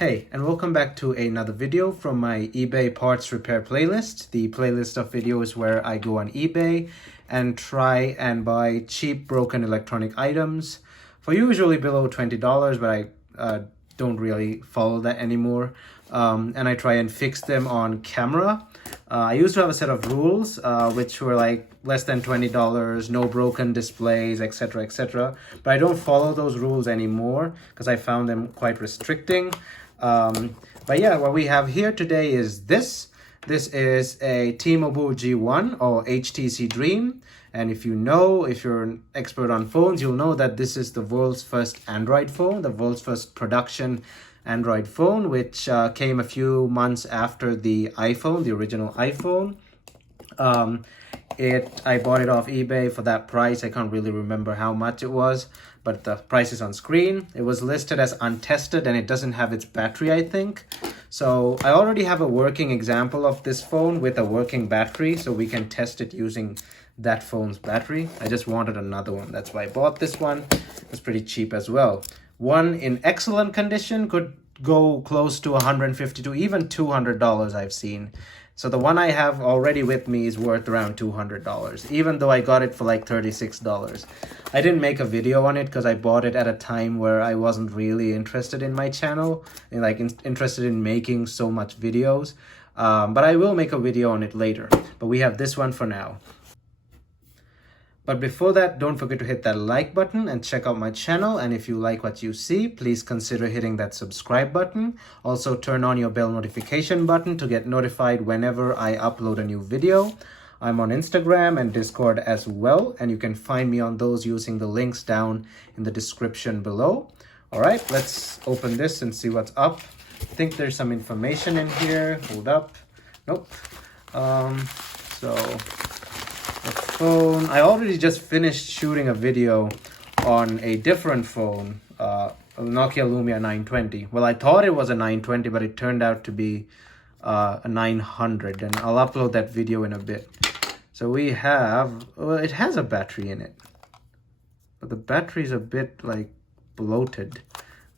Hey, and welcome back to another video from my eBay parts repair playlist, the playlist of videos where I go on eBay and try and buy cheap broken electronic items for usually below $20, but I don't really follow that anymore. And I try and fix them on camera. I used to have a set of rules which were like less than $20, no broken displays, etc, etc. But I don't follow those rules anymore because I found them quite restricting. But yeah, what we have here today is this. This is a T-Mobile G1 or HTC Dream. And if you're an expert on phones, you'll know that this is the world's first Android phone, the world's first production Android phone, which came a few months after the iPhone, the original iPhone. I bought it off eBay for that price. I can't really remember how much it was, but the price is on screen. It was listed as untested and it doesn't have its battery, I think. So I already have a working example of this phone with a working battery, so we can test it using that phone's battery. I just wanted another one. That's why I bought this one. It's pretty cheap as well. One in excellent condition could go close to $150 to even $200 I've seen. So the one I have already with me is worth around $200, even though I got it for like $36. I didn't make a video on it because I bought it at a time where I wasn't really interested in my channel, and interested in making so much videos. But I will make a video on it later. But we have this one for now. But before that, don't forget to hit that like button and check out my channel. And if you like what you see, please consider hitting that subscribe button. Also turn on your bell notification button to get notified whenever I upload a new video. I'm on Instagram and Discord as well, and you can find me on those using the links down in the description below. All right, let's open this and see what's up. I think there's some information in here. Hold up. Nope. Phone. I already just finished shooting a video on a different phone, a Nokia Lumia 920. Well, I thought it was a 920, but it turned out to be a 900, and I'll upload that video in a bit. So we have, well, it has a battery in it, but the battery's a bit like bloated.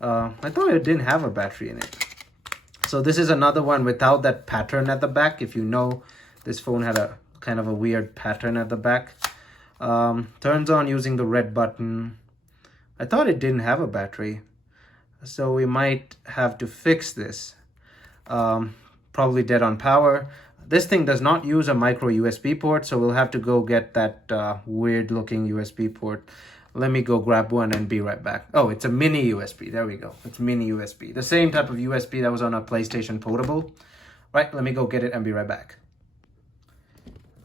I thought it didn't have a battery in it. So this is another one without that pattern at the back. If you know, this phone had a kind of a weird pattern at the back. Turns on using the red button. I thought it didn't have a battery, so we might have to fix this. Probably dead on power. This thing does not use a micro USB port, so we'll have to go get that weird looking USB port. Let me go grab one and be right back. Oh, it's a mini USB. There we go. It's mini USB. The same type of USB that was on a PlayStation Portable. Right, let me go get it and be right back.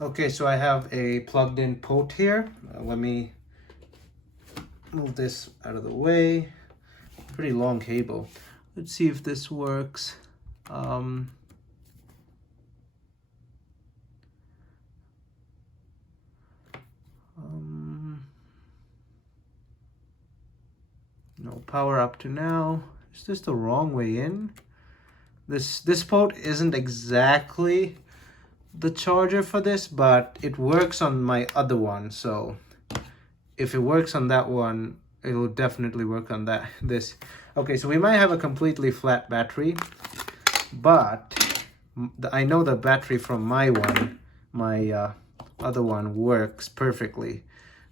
Okay, so I have a plugged in port here. Let me move this out of the way. Pretty long cable. Let's see if this works. No power up to now. Is this the wrong way in? This port isn't exactly the charger for this, but it works on my other one, so if it works on that one, it will definitely work on this. Okay, so we might have a completely flat battery, but I know the battery from my other one works perfectly.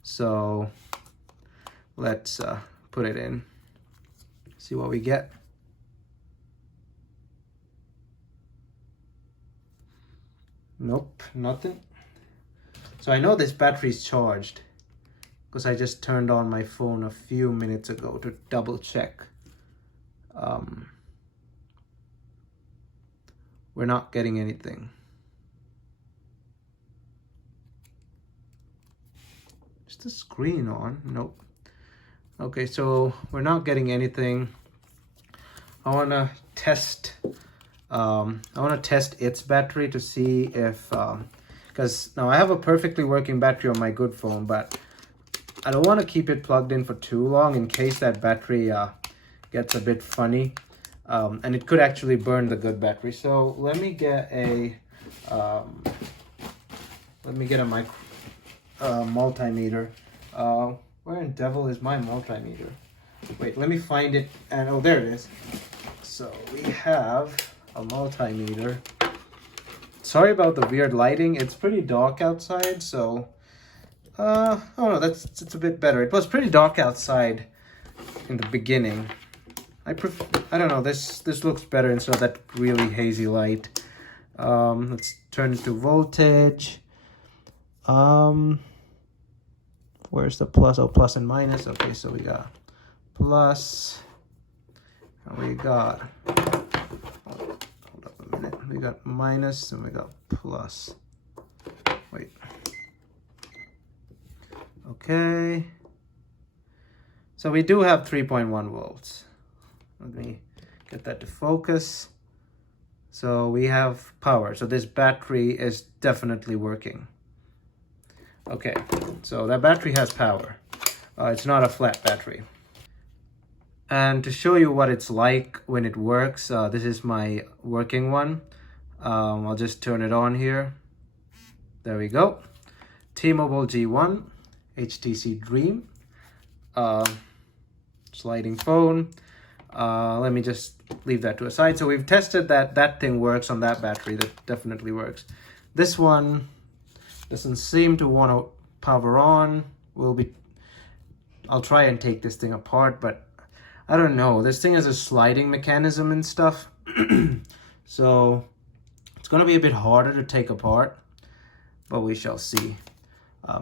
So let's put it in, see what we get. Nope, nothing. So I know this battery's charged because I just turned on my phone a few minutes ago to double check. We're not getting anything. Is the screen on? Nope. Okay, so we're not getting anything. I want to test its battery to see if, because now I have a perfectly working battery on my good phone, but I don't want to keep it plugged in for too long in case that battery gets a bit funny, and it could actually burn the good battery. So let me get a multimeter. Where in devil is my multimeter? Wait, let me find it. And oh, there it is. So we have a multimeter. Sorry about the weird lighting. It's pretty dark outside, so oh no, it's a bit better. It was pretty dark outside in the beginning. I don't know, this looks better instead of that really hazy light. Let's turn it to voltage. Where's the plus? Oh, plus and minus. Okay, so we got plus, and we got, hold up a minute, we got minus and we got plus. Wait. Okay. So we do have 3.1 volts. Let me get that to focus. So we have power. So this battery is definitely working. Okay, so that battery has power. It's not a flat battery. And to show you what it's like when it works, this is my working one. I'll just turn it on here. There we go. T-Mobile G1, HTC Dream, sliding phone. Let me just leave that to a side. So we've tested that thing works on that battery. That definitely works. This one doesn't seem to want to power on. I'll try and take this thing apart, but I don't know. This thing has a sliding mechanism and stuff. So it's going to be a bit harder to take apart, but we shall see.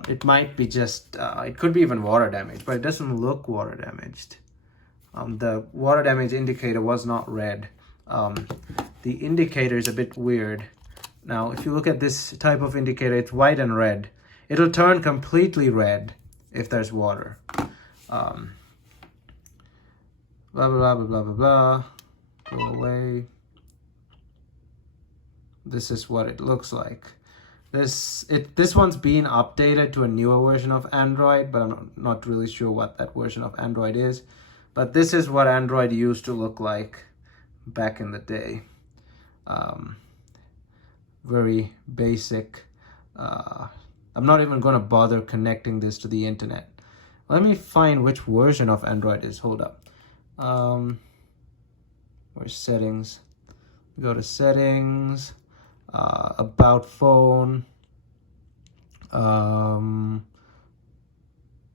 It might be just, it could be even water damage, but it doesn't look water damaged. The water damage indicator was not red. The indicator is a bit weird. Now, if you look at this type of indicator, it's white and red. It'll turn completely red if there's water. Blah, blah, blah, blah, blah, blah. Go away. This is what it looks like. This one's been updated to a newer version of Android, but I'm not really sure what that version of Android is. But this is what Android used to look like back in the day. Very basic. I'm not even going to bother connecting this to the internet. Let me find which version of Android is. Hold up. Where's settings? Go to settings. About phone.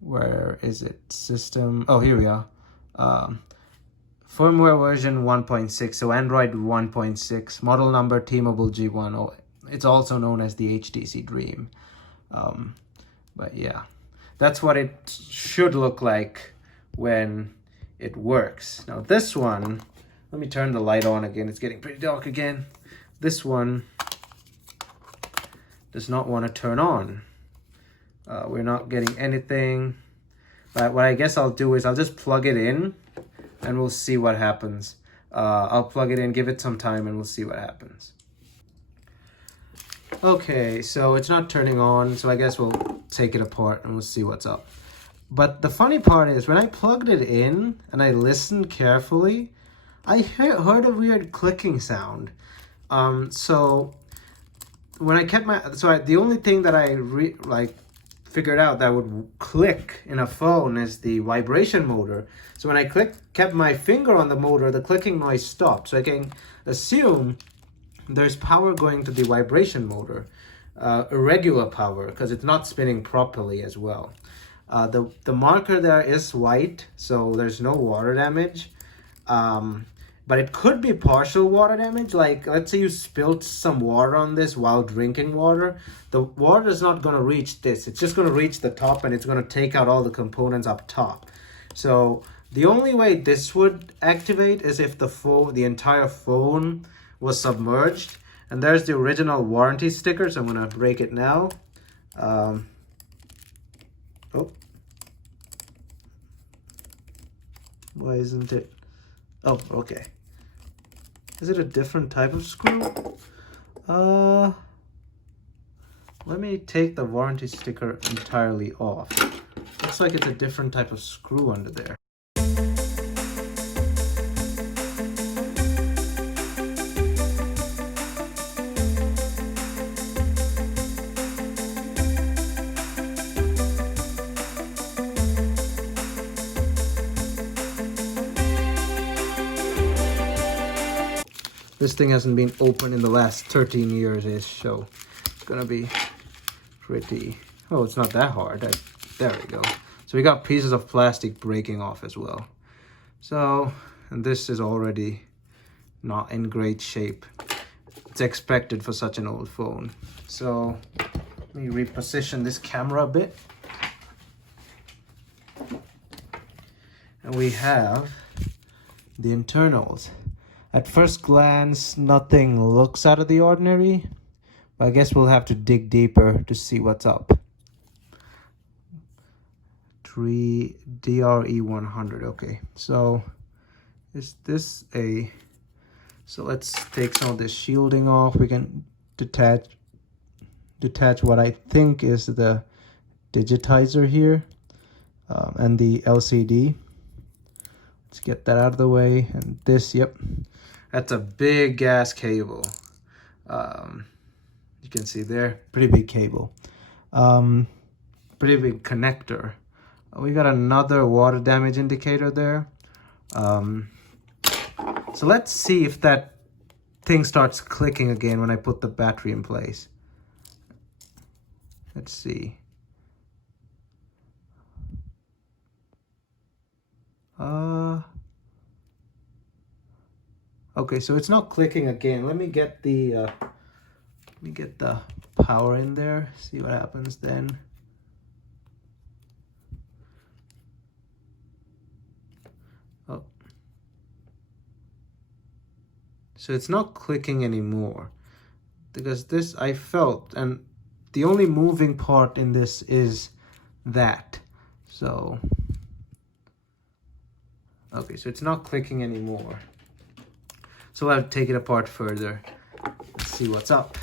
Where is it? System. Oh, here we are. Firmware version 1.6, so Android 1.6, model number T-Mobile G1. Oh, it's also known as the HTC Dream. But yeah, that's what it should look like when it works. Now this one, let me turn the light on again. It's getting pretty dark again. This one does not want to turn on. We're not getting anything. But what I guess I'll do is I'll just plug it in and we'll see what happens. I'll plug it in, give it some time, and we'll see what happens. Okay, so it's not turning on, so I guess we'll take it apart and we'll see what's up. But the funny part is when I plugged it in and I listened carefully, I heard a weird clicking sound. So when I kept the only thing that I figured out that would click in a phone is the vibration motor. So when I kept my finger on the motor, the clicking noise stopped. So I can assume there's power going to the vibration motor, irregular power, because it's not spinning properly as well. The marker there is white, so there's no water damage. But it could be partial water damage. Like, let's say you spilled some water on this while drinking water. The water is not going to reach this. It's just going to reach the top, and it's going to take out all the components up top. So the only way this would activate is if the entire phone was submerged. And there's the original warranty sticker, so I'm going to break it now. Oh. Why isn't it? Oh, okay. Is it a different type of screw? Let me take the warranty sticker entirely off. Looks like it's a different type of screw under there. This thing hasn't been opened in the last 13 years-ish, so it's gonna be pretty... Oh, it's not that hard. There we go. So we got pieces of plastic breaking off as well. So, and this is already not in great shape. It's expected for such an old phone. So, let me reposition this camera a bit. And we have the internals. At first glance, nothing looks out of the ordinary, but I guess we'll have to dig deeper to see what's up. DRE100, okay. So, is this a... So let's take some of this shielding off. We can detach what I think is the digitizer here and the LCD. Let's get that out of the way. And this, yep, that's a big gas cable. You can see there, pretty big cable. Pretty big connector. We got another water damage indicator there. So let's see if that thing starts clicking again when I put the battery in place. Let's see. Okay, so it's not clicking again. Let me get the power in there. See what happens then. Oh. So it's not clicking anymore because this I felt, and the only moving part in this is that. So, okay, so it's not clicking anymore. So I'll take it apart further. Let's see what's up.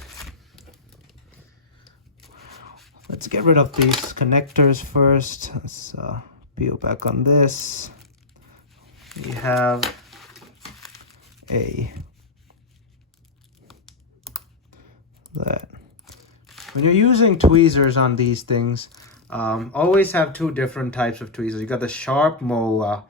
Let's get rid of these connectors first. Let's peel back on this. We have that. When you're using tweezers on these things, always have two different types of tweezers. You got the sharp the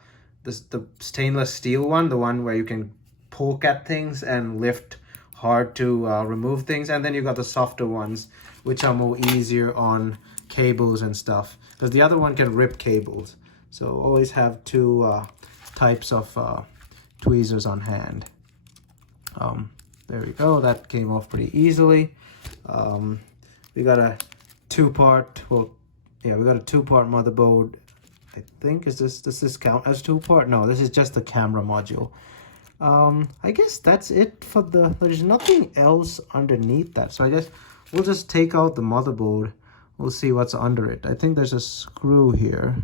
stainless steel one, the one where you can poke at things and lift hard to remove things, and then you got the softer ones, which are more easier on cables and stuff, because the other one can rip cables. So always have two types of tweezers on hand. There we go, that came off pretty easily. We got a two-part, well, yeah, we got a two-part motherboard. I think, does this count as two-part? No, this is just the camera module. I guess that's it for there's nothing else underneath that. So I guess we'll just take out the motherboard. We'll see what's under it. I think there's a screw here.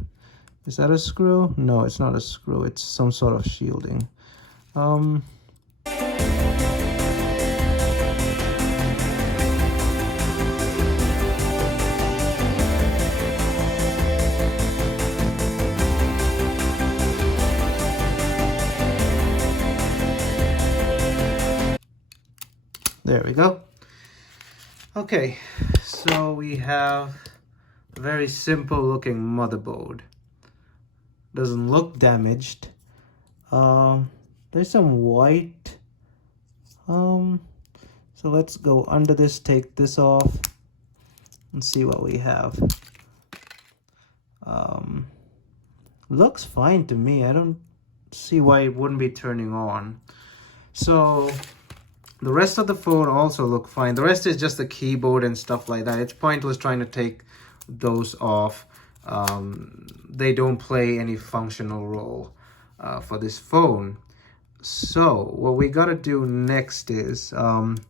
Is that a screw? No, it's not a screw. It's some sort of shielding. There we go. Okay, so we have a very simple looking motherboard. Doesn't look damaged. There's some white. So let's go under this, take this off, and see what we have. Looks fine to me. I don't see why it wouldn't be turning on. So the rest of the phone also look fine. The rest is just the keyboard and stuff like that. It's pointless trying to take those off. They don't play any functional role for this phone. So what we gotta do next is what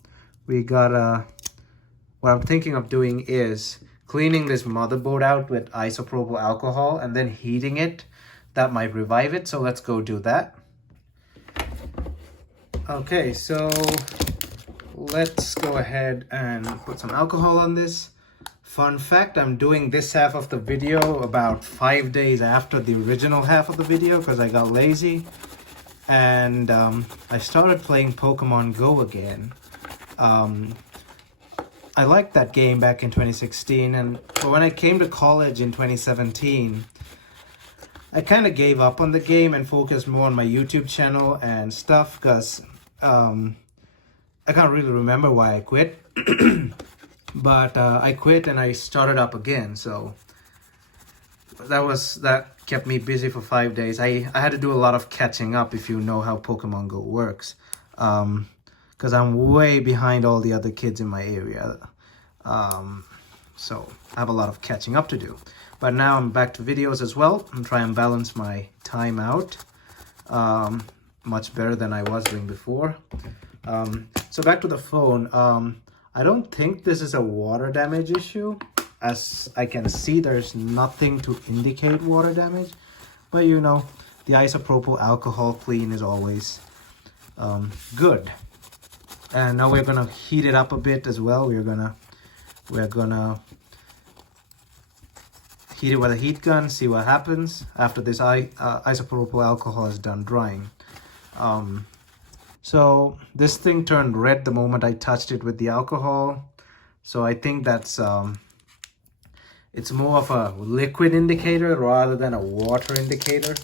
I'm thinking of doing is cleaning this motherboard out with isopropyl alcohol and then heating it. That might revive it, so let's go do that. Okay, so let's go ahead and put some alcohol on this. Fun fact, I'm doing this half of the video about 5 days after the original half of the video because I got lazy. And I started playing Pokemon Go again. I liked that game back in 2016, but when I came to college in 2017, I kind of gave up on the game and focused more on my YouTube channel and stuff because I can't really remember why I quit. But I quit and I started up again, so that kept me busy for 5 days. I had to do a lot of catching up, if you know how Pokemon Go works, because I'm way behind all the other kids in my area. So I have a lot of catching up to do. But now I'm back to videos as well. I'm trying to balance my time out much better than I was doing before. So back to the phone. I don't think this is a water damage issue. As I can see, there's nothing to indicate water damage. But you know, the isopropyl alcohol clean is always good. And now we're gonna heat it up a bit as well. We're gonna heat it with a heat gun, see what happens after this isopropyl alcohol is done drying. So this thing turned red the moment I touched it with the alcohol. So I think that's it's more of a liquid indicator rather than a water indicator.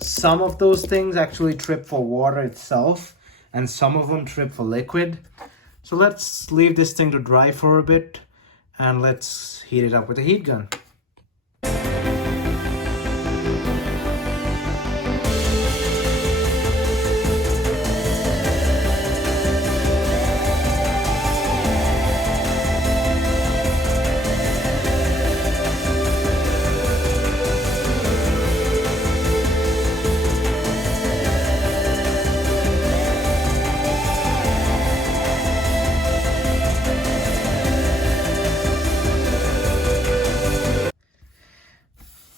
Some of those things actually trip for water itself, and some of them trip for liquid. So let's leave this thing to dry for a bit, and let's heat it up with a heat gun.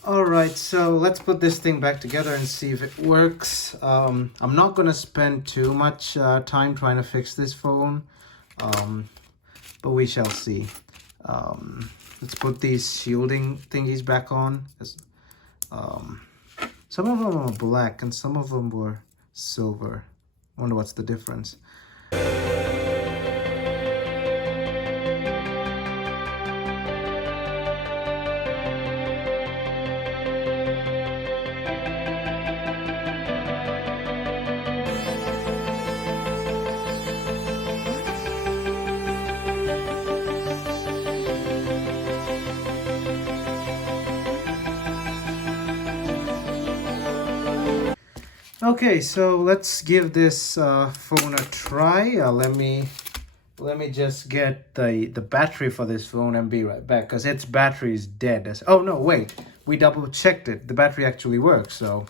Alright, so let's put this thing back together and see if it works. I'm not going to spend too much time trying to fix this phone, but we shall see. Let's put these shielding thingies back on. Some of them are black and some of them were silver. I wonder what's the difference. Okay, so let's give this phone a try. Let me just get the battery for this phone and be right back, because its battery is dead. Oh no, wait, we double checked it. The battery actually works, so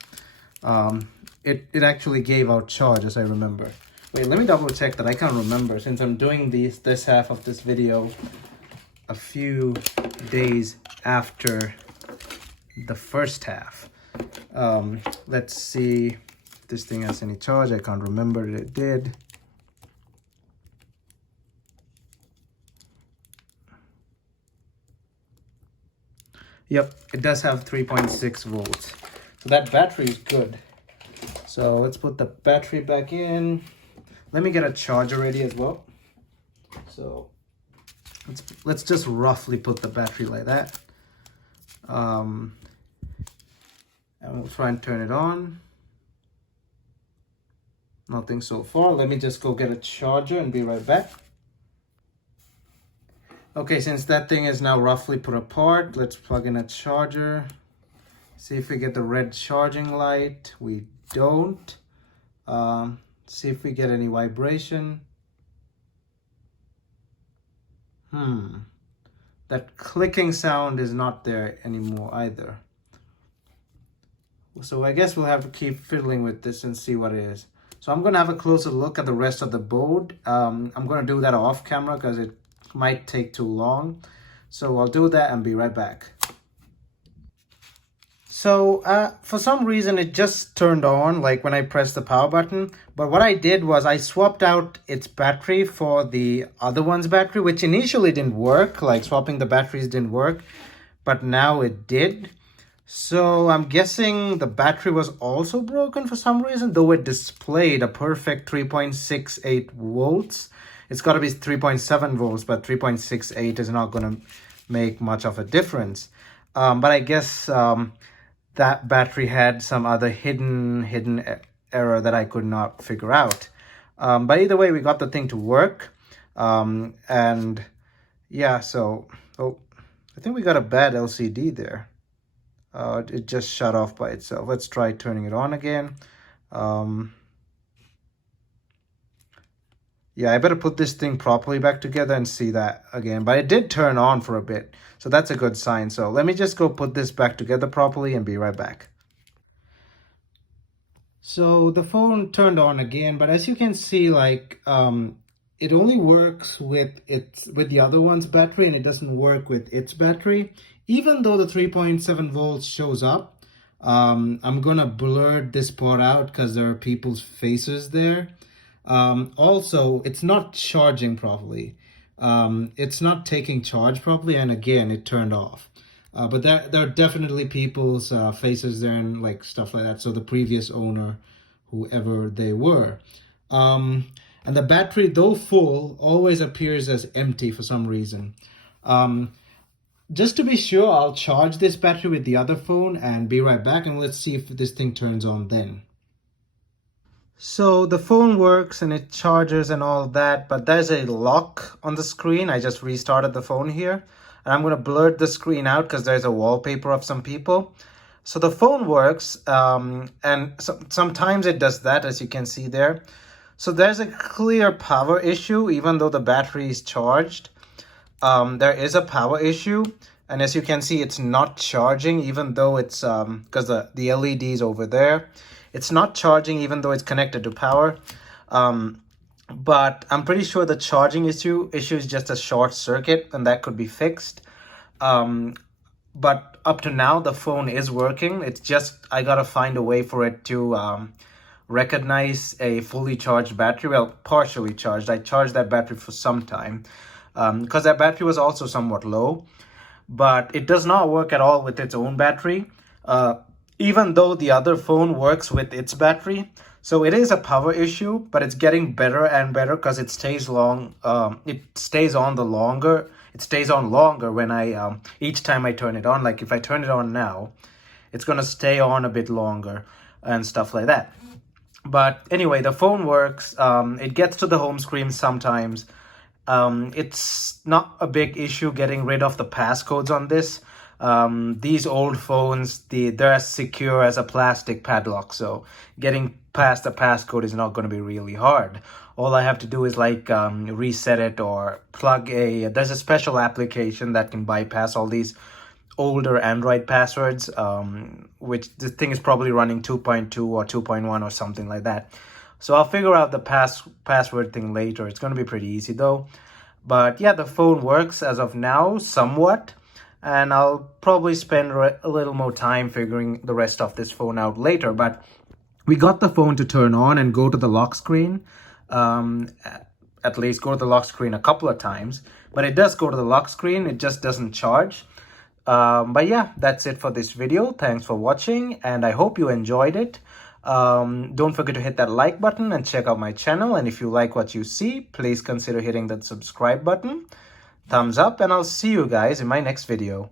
it actually gave out charge, as I remember. Wait, let me double check that. I can't remember since I'm doing this half of this video a few days after the first half. Let's see if this thing has any charge. I can't remember that it did. Yep, it does have 3.6 volts. So that battery is good. So let's put the battery back in. Let me get a charger ready as well. So let's just roughly put the battery like that. And we'll try and turn it on. Nothing so far. Let me just go get a charger and be right back. Okay, since that thing is now roughly put apart, let's plug in a charger. See if we get the red charging light. We don't. See if we get any vibration. That clicking sound is not there anymore either. So I guess we'll have to keep fiddling with this and see what it is. So I'm going to have a closer look at the rest of the board. I'm going to do that off camera because it might take too long. So I'll do that and be right back. So for some reason it just turned on like when I pressed the power button. But what I did was I swapped out its battery for the other one's battery, which initially didn't work. Like swapping the batteries didn't work, but now it did. So I'm guessing the battery was also broken for some reason, though it displayed a perfect 3.68 volts. It's got to be 3.7 volts, but 3.68 is not going to make much of a difference. But I guess that battery had some other hidden error that I could not figure out. But either way, we got the thing to work. And yeah, so, oh, I think we got a bad LCD there. It just shut off by itself. Let's try turning it on again. Yeah, I better put this thing properly back together and see that again. But it did turn on for a bit, so that's a good sign. So let me just go put this back together properly and be right back. So the phone turned on again, but as you can see, like, it only works with the other one's battery, and it doesn't work with its battery. Even though the 3.7 volts shows up, I'm gonna blur this part out because there are people's faces there. Also, it's not charging properly. It's not taking charge properly, and again, it turned off. But there are definitely people's faces there and like stuff like that. So the previous owner, whoever they were. And the battery, though full, always appears as empty for some reason. Just to be sure, I'll charge this battery with the other phone and be right back, and let's see if this thing turns on then. So the phone works and it charges and all that, but there's a lock on the screen. I just restarted the phone here, and I'm going to blur the screen out because there's a wallpaper of some people. So the phone works, and sometimes it does that, as you can see there. So there's a clear power issue, even though the battery is charged. There is a power issue, and as you can see, it's not charging, even though it's, because the LED is over there. It's not charging even though it's connected to power. But I'm pretty sure the charging issue is just a short circuit, and that could be fixed. But up to now, the phone is working. It's just I gotta find a way for it to recognize a fully charged battery. Well, partially charged. I charged that battery for some time because that battery was also somewhat low. But it does not work at all with its own battery. Even though the other phone works with its battery. So it is a power issue, but it's getting better and better because it stays on longer. It stays on longer when I each time I turn it on. Like if I turn it on now, it's gonna stay on a bit longer and stuff like that. But anyway, the phone works. It gets to the home screen sometimes. It's not a big issue getting rid of the passcodes on this. These old phones, they're as secure as a plastic padlock, so getting past the passcode is not going to be really hard. All I have to do is like reset it or there's a special application that can bypass all these older Android passwords, which the thing is probably running 2.2 or 2.1 or something like that. So I'll figure out the password thing later. It's going to be pretty easy though. But yeah, the phone works as of now somewhat. And I'll probably spend a little more time figuring the rest of this phone out later. But we got the phone to turn on and go to the lock screen. At least go to the lock screen a couple of times. But it does go to the lock screen. It just doesn't charge. But yeah, that's it for this video. Thanks for watching. And I hope you enjoyed it. Don't forget to hit that like button and check out my channel. And if you like what you see, please consider hitting that subscribe button. Thumbs up, and I'll see you guys in my next video.